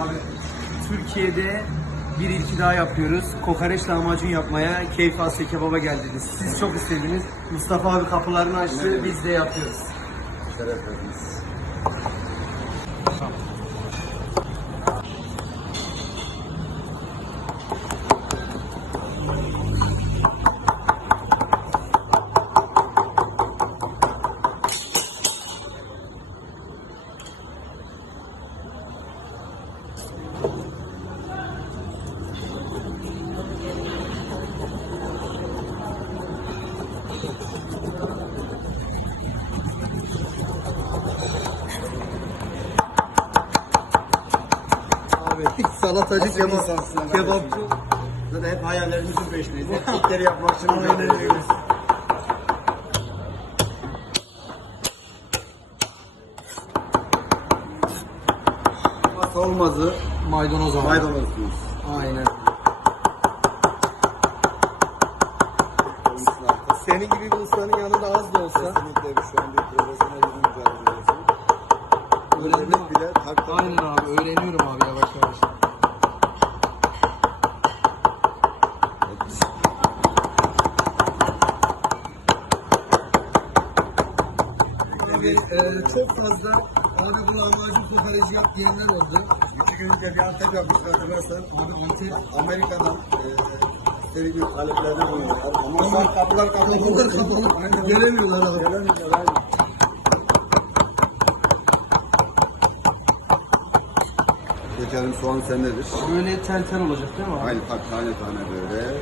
Abi Türkiye'de bir ilki daha yapıyoruz. Kokoreç lahmacun yapmaya Keyif Asya Kebap'a geldiniz. Siz çok istediniz. Mustafa abi kapılarını açtı. Biz de yapıyoruz. Şeref verdiniz. Abi salatacı kebap, kebapçı. Zaten hep hayallerimizin peşindeyiz. Hep ilkleri yapmak için mücadele ediyoruz. Olmazı Maydanoz abi. maydanoz diyoruz. Aynen. Senin gibi bir ustanın yanında az da olsa. Kesinlikle şu an bir profesyonel bir mücadele. Öğrenmek bile hakikaten Aynen abi öğreniyorum abi Abi e, çok fazla abi bu lahmacun kokoreci yap diyenler oldu. Küçük önce bir Antep yapmışlar hatırlarsan. Abi Antep Amerika'dan e, seri bir taleplerden bulunuyorlar. Ama şu an kapılar kapalı. kapılar kapalı. Göremiyorlar abi. Gelemiyorlar. aynen. Şekerim soğan sendedir. Böyle tel tel olacak değil mi abi? Aynı tane tane böyle.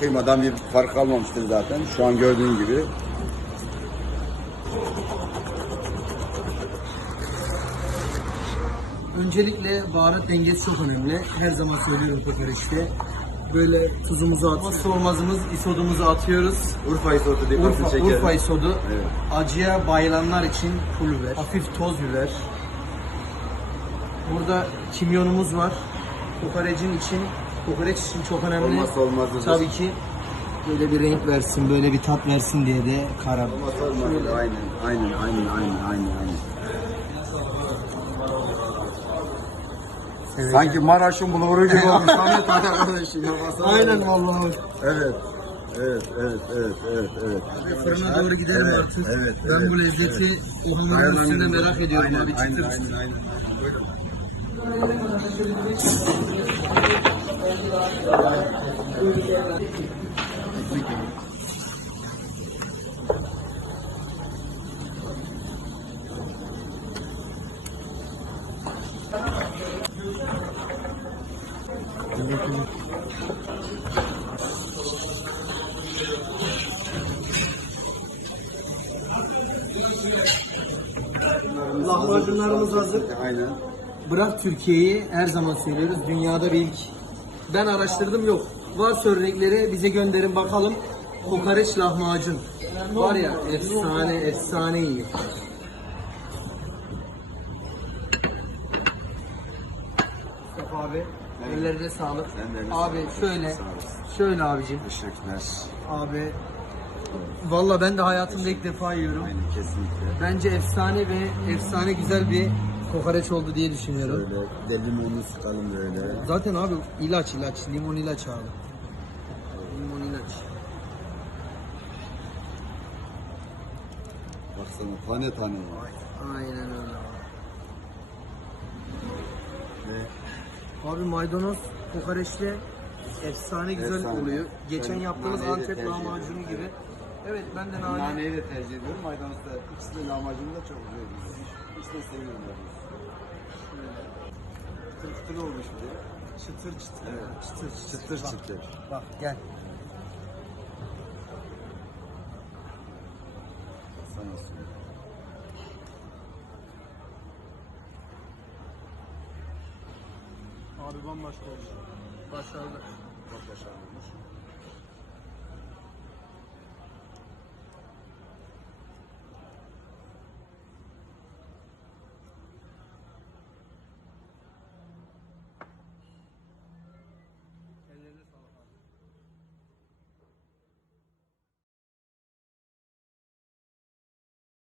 Kıymadan bir fark kalmamıştır zaten. Şu an gördüğün gibi. Öncelikle baharat dengesi çok önemli. Her zaman söylüyorum kokoreçte. Böyle tuzumuzu atıyoruz. Olmazsa olmazımız isodumuzu atıyoruz. Urfa isotu dikkatini Urfa, çekerim. Urfa isodu. Evet. Acıya bayılanlar için pul biber. Hafif toz biber. Burada kimyonumuz var. Kokorecin için, kokoreç için çok önemli. Olmazsa olmazıdır. Tabii ki böyle bir renk versin, böyle bir tat versin diye de karabiber. Olmazsa olmaz. Aynen, aynen, aynen, aynen, aynen, aynen. Sanki Maraş'ın bulvuru gibi olmuş. Hadi arkadaşım. Aynen vallahi. Evet. Evet, evet, evet, evet, evet. Fırına doğru gidelim evet, artık. Evet, ben evet, bu lezzeti evet. o hamurun üstünde merak ediyorum aynen, abi. Aynen, aynen, aynen. Buyurun. Lahmacunlarımız hazır. Aynen. Bırak Türkiye'yi her zaman söylüyoruz. Dünyada bir ilk. Ben araştırdım yok. Varsa örnekleri bize gönderin bakalım. Kokoreç lahmacun. Var ya efsane efsane iyi. Mustafa abi ellerine sağlık. Abi sağlık. şöyle Sağ olasın. şöyle abicim. Teşekkürler. Abi Valla ben de hayatımda ilk defa yiyorum. Aynen, kesinlikle. Bence efsane ve efsane güzel bir kokoreç oldu diye düşünüyorum. Böyle de limonlu sıkalım böyle. Zaten abi ilaç ilaç, limon ilaç abi. Limon ilaç. Baksana tane tane var. Aynen öyle abi. Ve Abi maydanoz kokoreçle efsane güzel Efsane. oluyor. Geçen Ben yaptığımız naneyi de Antep tercih lahmacunu ediyorum. gibi. Evet ben de nane. naneyi de tercih ediyorum. Maydanoz da ikisi de lahmacunu da çok güzel. İkisini de seviyorum ben. Kıtır kıtır olmuş bir de. Çıtır çıtır. Evet. Çıtır çıtır. Çıtır Bak, çıtır. Bak gel. Sana söyleyeyim. Abi bambaşka oldu. Başarılı. Çok başarılı olmuş.